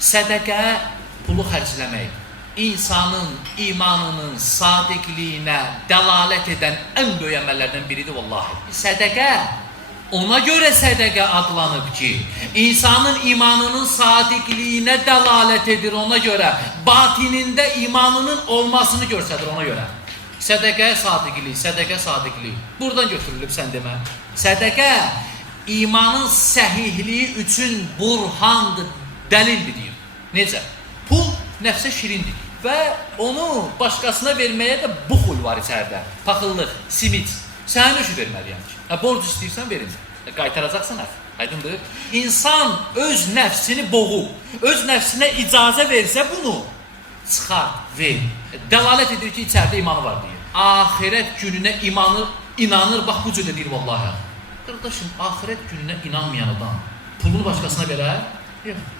Sədəqə pulu xərcləmək insanın imanının sadiqliyinə dəlalət edən ən böyük əməllərdən biridir vallahi. Sədəqə ona görə sədəqə adlanıb ki, insanın imanının sadiqliyinə dəlalət edir ona görə, batinində imanının olmasını göstərir ona görə. Sədəqə sadiqlik, sədəqə sadiqlik. Buradan götürülüb sən demə. Sədəqə imanın səhihliyi üçün burhandır, dəlildir deyir. Necə? Pul nəfsə şirindir və onu başqasına verməyə də buxul var içərdə. Paxıllıq, simit. Sənə nöşü verməliyəm ki. Borc istəyirsən verin. Qaytaracaqsan əf. Aydındır? İnsan öz nəfsini boğub, öz nəfsinə icazə versə bunu çıxar, ver. Dəlalət edir ki, içərdə imanı var deyir. Ahirət gününə inanır, bax bu cür deyir vallahi. Qardaşım, ahirət gününə inanmayan adam pulunu başqasına verər? Yox.